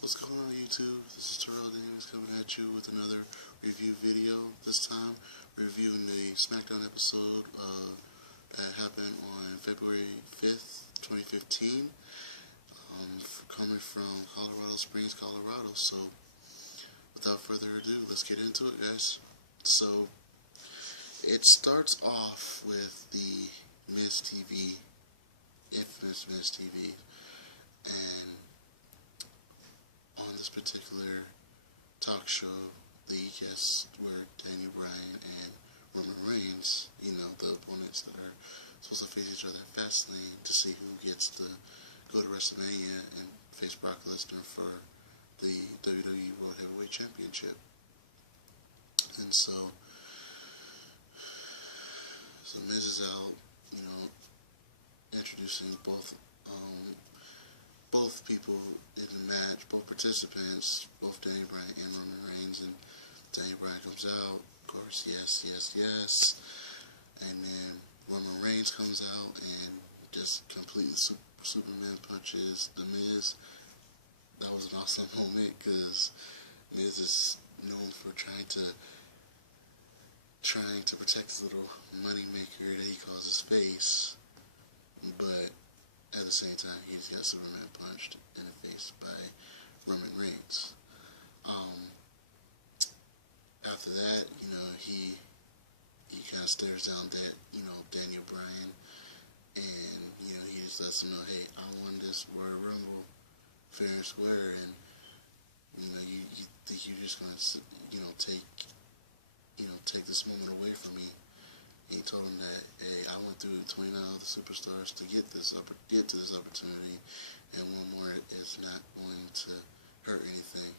What's going on YouTube? This is Terrell Davis coming at you with another review video. This time, reviewing the Smackdown episode that happened on February 5th, 2015, coming from Colorado Springs, Colorado. So, without further ado, let's get into it, guys. So, it starts off with the MizTv, infamous MizTv, and on this particular talk show, the guests were Daniel Bryan and Roman Reigns, the opponents that are supposed to face each other at Fastlane to see who gets to go to WrestleMania and face Brock Lesnar for the WWE World Heavyweight Championship. And so Miz is out, introducing both people in the match, both participants, both Daniel Bryan and Roman Reigns, and Daniel Bryan comes out, of course, yes, and then Roman Reigns comes out and just completely Superman punches The Miz. That was an awesome moment, because Miz is known for trying to protect his little moneymaker that he calls his face, but at the same time, he just got Superman punched in the face by Roman Reigns. After that, he kind of stares down that, Daniel Bryan, and, he just lets him know, hey, I won this Royal Rumble fair and square, and, you think you're just going to, take this moment away from me. And he told him that, hey, I went through 29 other superstars to get to this opportunity, and one more is not going to hurt anything.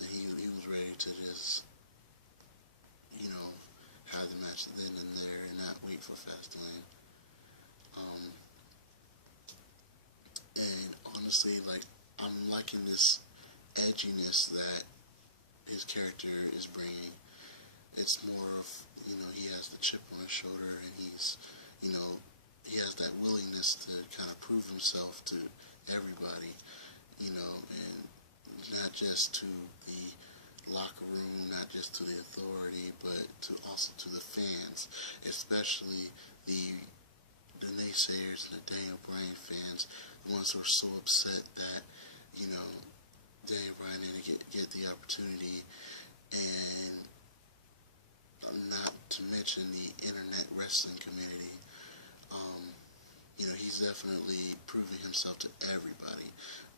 And he was ready to just, have the match then and there and not wait for Fastlane. And honestly, I'm liking this edginess that his character is bringing. It's more of, he has the chip on his shoulder, and he's, he has that willingness to kind of prove himself to everybody, and not just to the locker room, not just to the authority, but also to the fans, especially the naysayers and the Daniel Bryan fans, the ones who are so upset that, Daniel Bryan didn't get the opportunity, and not to mention the internet wrestling community. He's definitely proving himself to everybody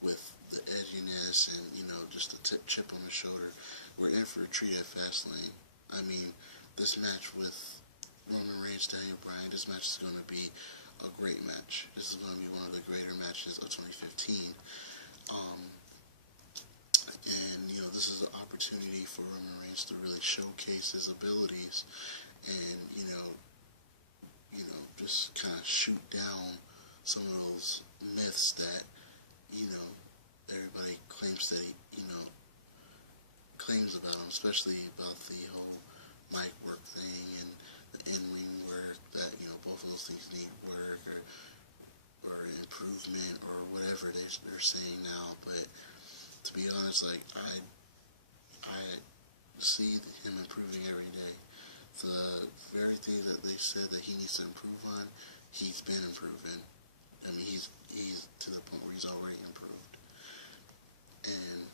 with the edginess and, just the chip on his shoulder. We're in for a treat at Fastlane. I mean, this match with Roman Reigns, Daniel Bryan, this match is going to be a great match. This is going to be one of the greater matches of 2015. And, this is an opportunity for Roman Reigns to really showcase his abilities and, just kind of shoot down some of those myths that, everybody claims that claims about him, especially about the whole mic work thing and the in-ring work, that, both of those things need work or improvement or whatever they're saying now. But to be honest, I see him improving every day. The very thing that they said that he needs to improve on, he's been improving. I mean, he's to the point where he's already improved. And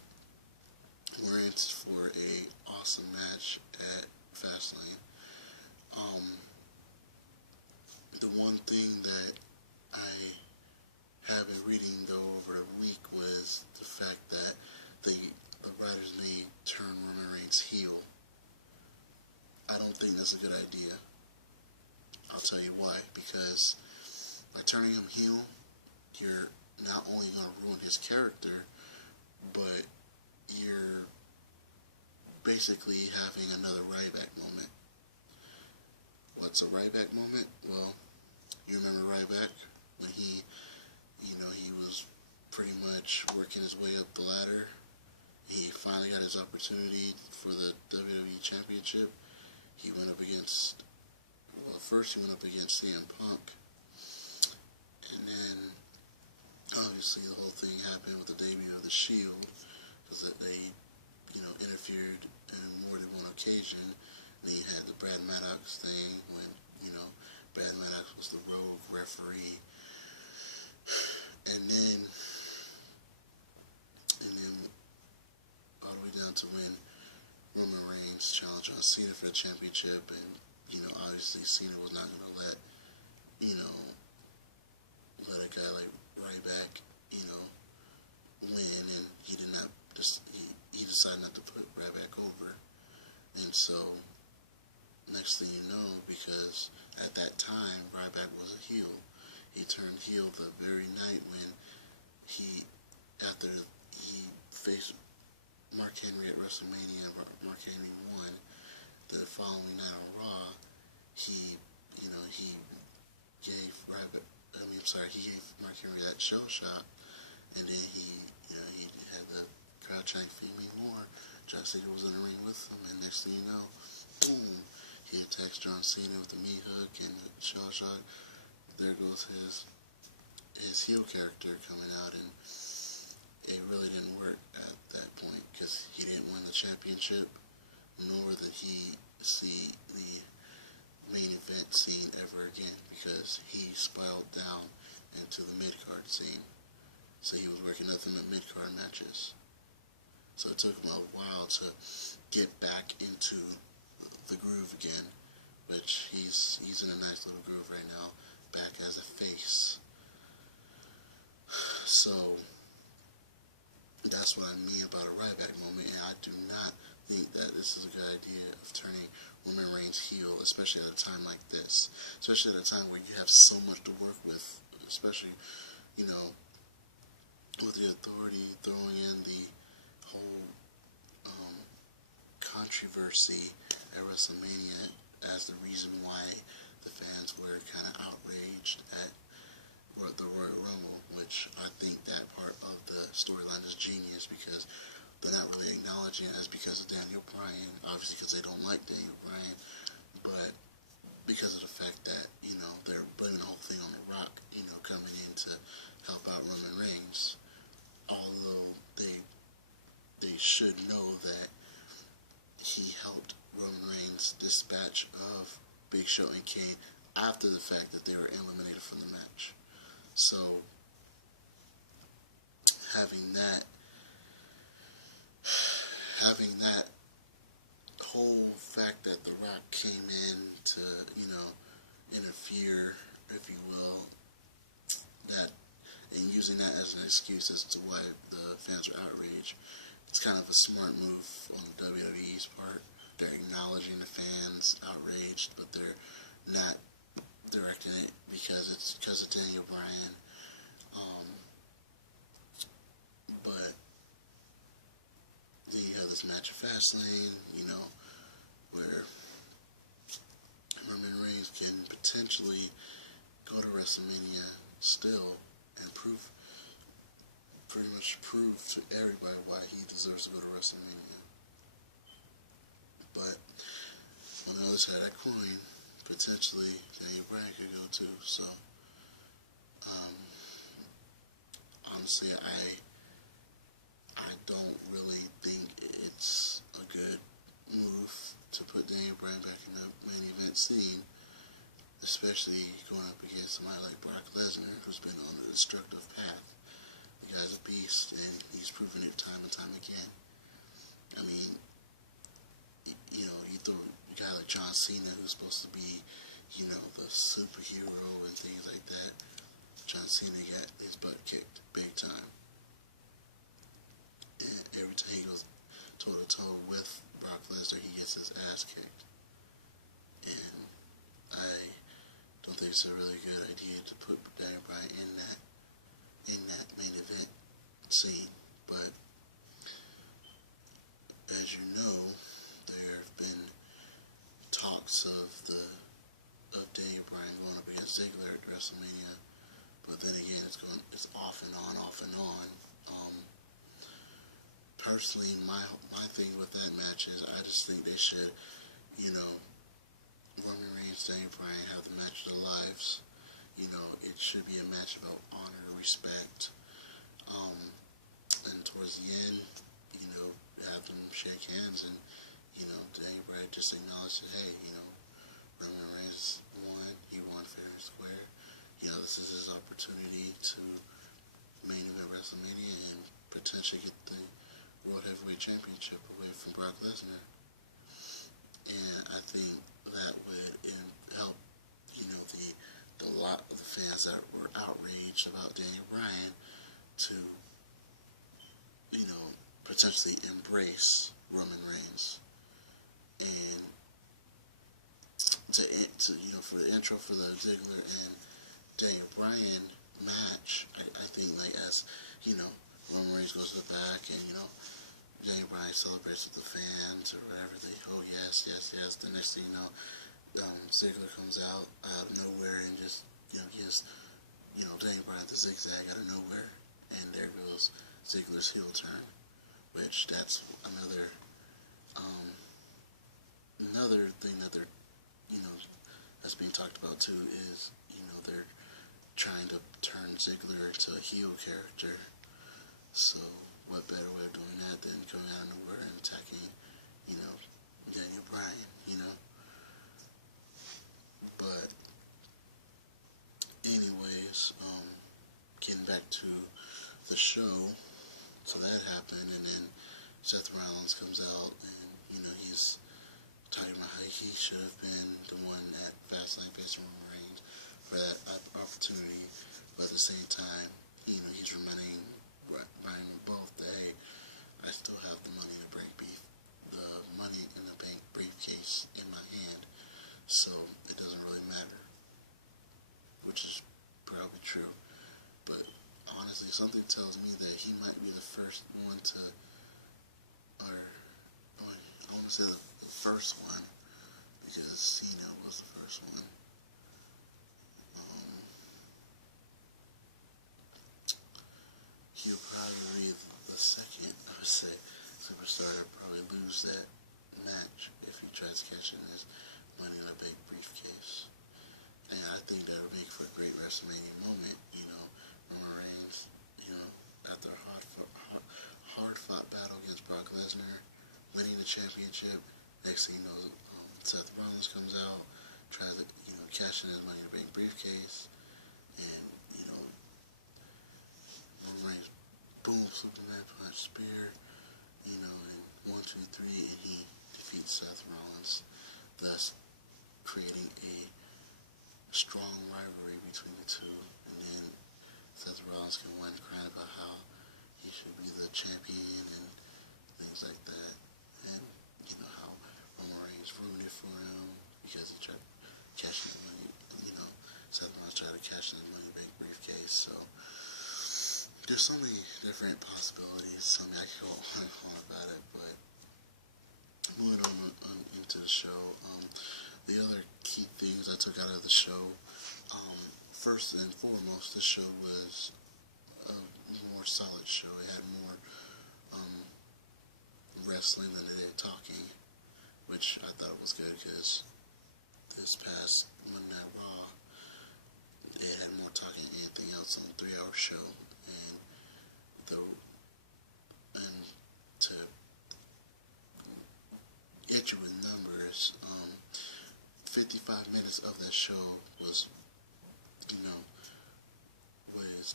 we're in for a awesome match at Fastlane. The one thing that I have been reading, though, over the week was the fact that the writers may turn Roman Reigns heel. I don't think that's a good idea. I'll tell you why. Because by turning him heel, you're not only going to ruin his character, but you're basically having another Ryback moment. What's a Ryback moment? Well, you remember Ryback when he was pretty much working his way up the ladder. He finally got his opportunity for the WWE Championship. He went up against, first he went up against CM Punk, and then obviously the whole thing happened with the debut of the Shield, occasion. And then you had the Brad Maddox thing when, Brad Maddox was the rogue referee. And then all the way down to when Roman Reigns challenged John Cena for the championship, and obviously Cena was not going to let a guy like Ryback win, and he did not just he decided not to put Ryback over. And so next thing you know, because at that time Ryback was a heel, he turned heel the very night when after he faced Mark Henry at WrestleMania. Mark Henry won. The following night on Raw, he gave he gave Mark Henry that show shot, and then he had the crowd chanting, "Feed me more." John Cena was in the ring with him, and next thing you know, boom, he attacks John Cena with the meat hook and the show shot. There goes his heel character coming out, and it really didn't work at that point because he didn't win the championship, nor did he see the main event scene ever again, because he spiraled down into the mid-card scene. So he was working nothing but mid-card matches. So it took him a while to get back into the groove again, which he's in a nice little groove right now, back as a face. So that's what I mean about a Ryback moment, and I do not think that this is a good idea of turning Roman Reigns heel, especially at a time like this, especially at a time where you have so much to work with, especially, with the Authority throwing in the whole controversy at WrestleMania as the reason why the fans were kind of outraged at the Royal Rumble, which I think that part of the storyline is genius, because they're not really acknowledging it as because of Daniel Bryan, obviously because they don't like Daniel Bryan, but because of the fact that, they're blaming the whole thing on The Rock, coming in to help out Roman Reigns, although they should know that he helped Roman Reigns dispatch of Big Show and Kane after the fact that they were eliminated from the match. So having that whole fact that The Rock came in to, interfere, if you will, and using that as an excuse as to why the fans are outraged, it's kind of a smart move on WWE's part. They're acknowledging the fans outraged, but they're not directing it because of Daniel Bryan. But then you have this match at Fastlane, where Roman Reigns can potentially go to WrestleMania still and pretty much prove to everybody why he deserves to go to WrestleMania. But on the other side of that coin, potentially Daniel Bryan could go too. So honestly, I don't really think it's a good move to put Daniel Bryan back in the main event scene, especially going up against somebody like Brock Lesnar, who's been on a destructive path. The guy's a beast, and he's proven it time and time again. I mean, you throw a guy like John Cena, who's supposed to be, the superhero and things like that. John Cena got his butt kicked big time. And every time he goes toe-to-toe with Brock Lesnar, he gets his ass kicked. And I don't think it's a really good idea to put Daniel Bryan in that main event scene. But as you know, there have been talks of Daniel Bryan going up against Ziggler at WrestleMania, but then again, it's off and on. Personally, my thing with that match is I just think they should, Roman Reigns, Daniel Bryan have the match of their lives. It should be a match about honor, respect, and towards the end, have them shake hands and Daniel Bryan just acknowledged that, hey, Roman Reigns won. He won fair and square. This is his opportunity to main event WrestleMania and potentially get the World Heavyweight Championship away from Brock Lesnar. And I think that would help, the lot of the fans that were outraged about Daniel Bryan to, potentially embrace Roman Reigns. And for the intro for the Ziggler and Daniel Bryan match, I think, like, as, Roman Reigns goes to the back and, Daniel Bryan celebrates with the fans or whatever, oh, yes, yes, yes. The next thing you know, Ziggler comes out of nowhere and just, gives, Daniel Bryan the zigzag out of nowhere, and there goes Ziggler's heel turn, which that's another thing that they're, that's being talked about too is, they're trying to turn Ziggler into a heel character. So what better way of doing that than coming out of nowhere and attacking, Daniel Bryan, But anyways, getting back to the show, so that happened, and then Seth Rollins comes out, and, he's talking about how he should have been the one at Fastlane facing Roman Reigns for that opportunity, but at the same time, he's reminding both that, hey, I still have the money in the bank briefcase in my hand, so it doesn't really matter, which is probably true. But honestly, something tells me that he might be the first one to, or I want to say the first one, because Cena was the first one. He'll probably be the second, I would say, superstar to probably lose that match if he tries catching his Money in the Bank briefcase. And I think that would make for a great WrestleMania moment. Roman Reigns, after a hard-fought battle against Brock Lesnar, winning the championship. Next thing you know, Seth Rollins comes out, tries to, cash in his Money in the Bank briefcase, and, Roman Reigns, boom, Superman punch, spear, and 1, 2, 3, and he defeats Seth Rollins, thus creating a strong rivalry between the two. And then Seth Rollins can whine and cry about how he should be the champion and things like that, and how Roman Reigns ruined it for him because he tried cashing the money. Seth Rollins tried to cash in his Money Bank briefcase. So there's so many different possibilities. I can go on and on about it, but moving on into the show, the other key things I took out of the show, first and foremost, the show was a more solid show. It had more wrestling than it did talking, which I thought was good because this past Monday Night Raw, it had more talking than anything else on a 3-hour show, and to get you with numbers, 55 minutes of that show was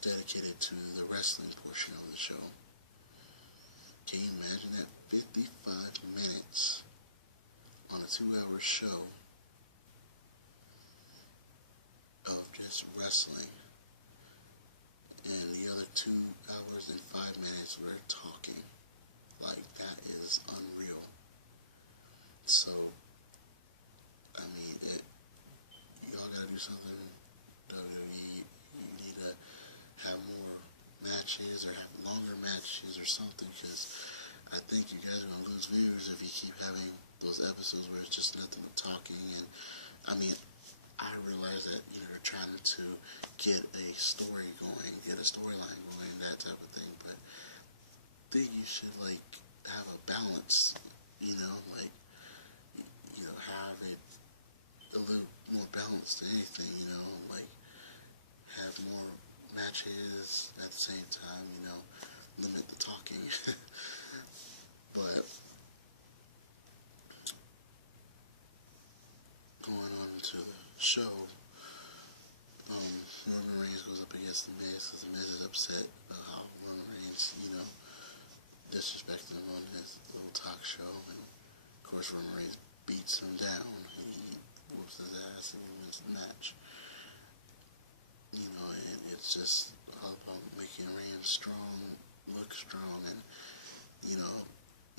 dedicated to the wrestling portion of the show. Can you imagine that? 55 minutes on a 2-hour show of just wrestling, and the other 2 hours and 5 minutes were talking. Like, that is unreal. So, y'all gotta do something, WWE. You need to have more matches or have longer matches or something, because I think you guys are going to lose viewers if you keep having those episodes where it's just nothing but talking. And I realize that you're trying to get a story going, get a storyline going, that type of thing, but I think you should have a balance, have it a little more balanced than anything, have more matches at the same time, limit the talking. But show, Roman Reigns goes up against The Miz because The Miz is upset about how Roman Reigns, disrespected him on his little talk show, and of course Roman Reigns beats him down. He whoops his ass and he wins the match. And it's just all about making Reigns strong, look strong, and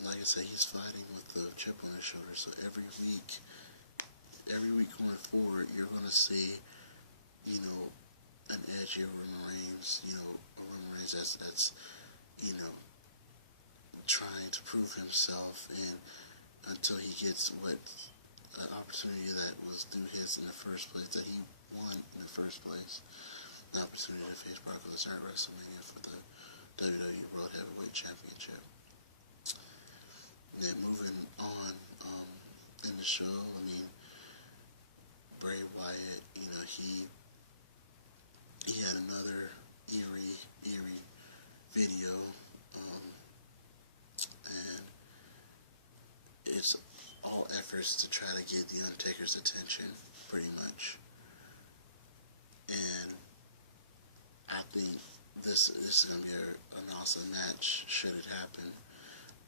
like I said, he's fighting with the chip on his shoulder. So every week going forward, you're gonna see, an edgier Roman Reigns. A Roman Reigns that's trying to prove himself, and until he gets an opportunity that was due his in the first place, that he won in the first place, the opportunity to face Brock Lesnar at WrestleMania for the WWE World Heavyweight Championship. And then moving on in the show, Bray Wyatt, he had another eerie video, and it's all efforts to try to get The Undertaker's attention, pretty much. And I think this is going to be an awesome match, should it happen.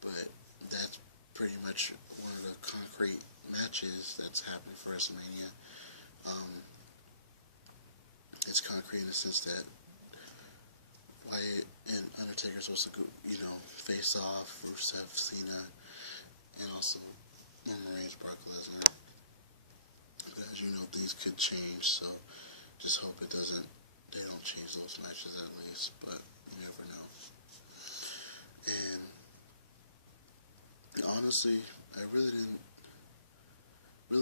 But that's pretty much one of the concrete matches that's happening for WrestleMania. It's concrete in the sense that Wyatt and Undertaker are supposed to go, face off Rusev, Cena, and also Roman Reigns, Brock Lesnar. But as you know, things could change, so just hope they don't change those matches at least, but you never know. And honestly, I really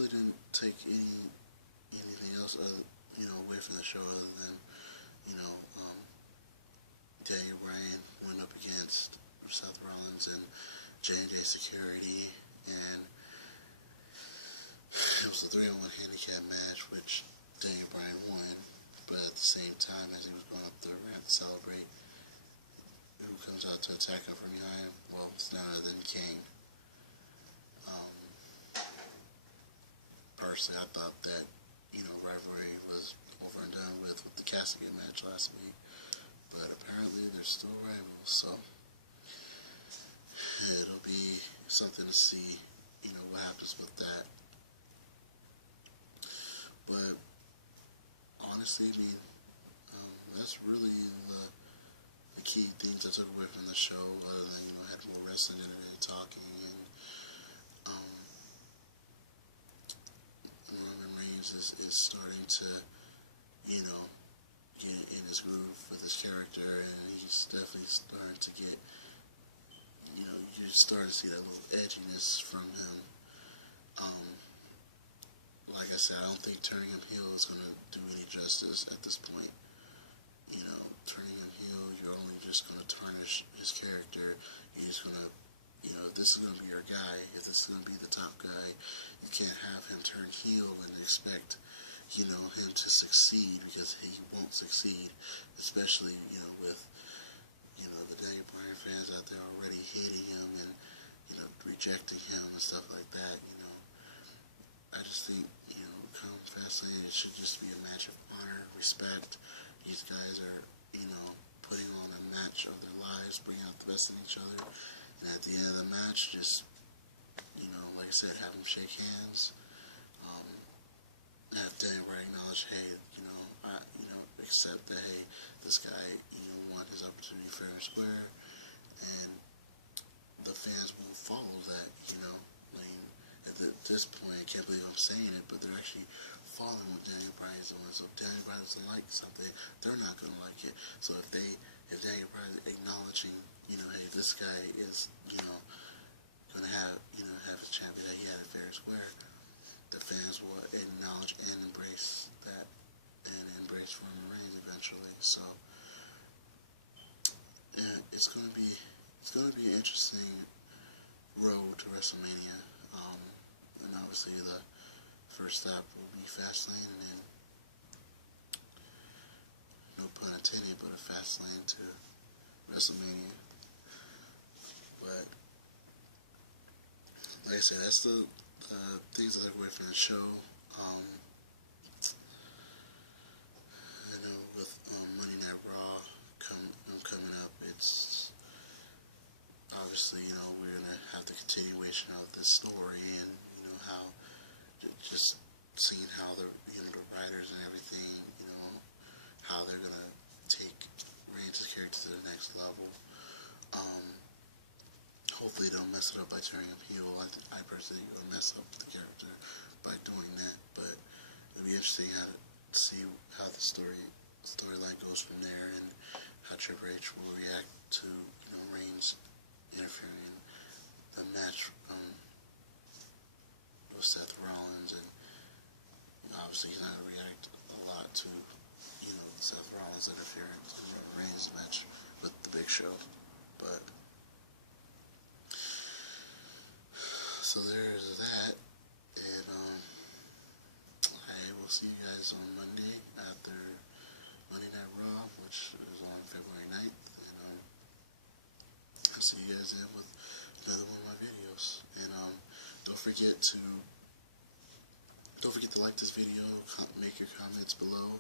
didn't take anything else away from the show other than Daniel Bryan went up against Seth Rollins and J&J Security, and it was a 3-on-1 handicap match, which Daniel Bryan won. But at the same time, as he was going up the ramp to celebrate, who comes out to attack him from behind? Well, it's none other than Kane. Personally, I thought that rivalry was over and done with the casket match last week, but apparently they're still rivals, so it'll be something to see what happens with that. But honestly, that's really the key things I took away from the show, other than I had more wrestling than any talking, and Roman Reigns is starting to get in his groove with his character, and he's definitely starting to get you're starting to see that little edginess from him. Like I said, I don't think turning him heel is going to do any justice at this point. Turning him heel, you're only just going to tarnish his character. You're just going to, if this is going to be your guy, if this is going to be the top guy, you can't have him turn heel and expect, him to succeed, because he won't succeed, especially, with, the Daniel Bryan fans out there already hating him and, rejecting him and stuff like that. I just think, come Fastlane, it should just be a match of honor, respect. These guys are, putting on a match of their lives, bringing out the best in each other. And at the end of the match, just, like I said, have them shake hands. Have Daniel Bryan acknowledge, hey, I, accept that, hey, this guy, won his opportunity fair and square. And the fans will follow that, at this point, I can't believe I'm saying it, but they're actually following what Daniel Bryan's doing. So if Daniel Bryan doesn't like something, they're not going to like it. So if Daniel Bryan is acknowledging, hey, this guy is, going to have his champion that he had at fair and square, the fans will acknowledge and embrace that, and embrace Roman Reigns eventually. So, and it's going to be an interesting road to WrestleMania. And obviously the first stop will be Fastlane, and then, no pun intended, but a Fastlane to WrestleMania. But like I said, that's the things that I took away from the show. obviously, we're gonna have the continuation of this story, and how just seeing how the the writers and everything, how they're gonna take Reigns' character to the next level. Hopefully they don't mess it up by turning him heel. I personally will mess up the character by doing that, but it'll be interesting how to see how the storyline goes from there, and how Triple H will react to Reigns interfering in the match with Seth Rollins, and obviously he's not going to react a lot to Seth Rollins interference in Reigns' match with the Big Show, but so there's that, and I will see you guys on Monday after Monday Night Raw, which is on February 9th, and I'll see you guys then with another one of my videos. And don't forget to like this video, make your comments below.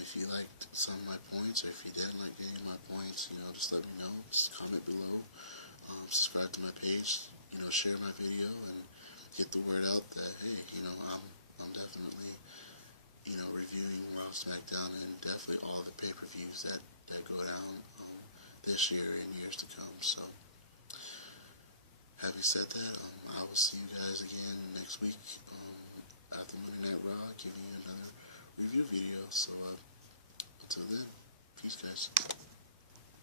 If you liked some of my points, or if you didn't like any of my points, just let me know. Just comment below. Subscribe to my page. Share my video and get the word out that hey, I'm definitely reviewing Raw, Smackdown, and definitely all the pay-per-views that go down this year and years to come. So, having said that, I will see you guys again next week after Monday Night Raw, giving you another review video. So, until then, peace, guys.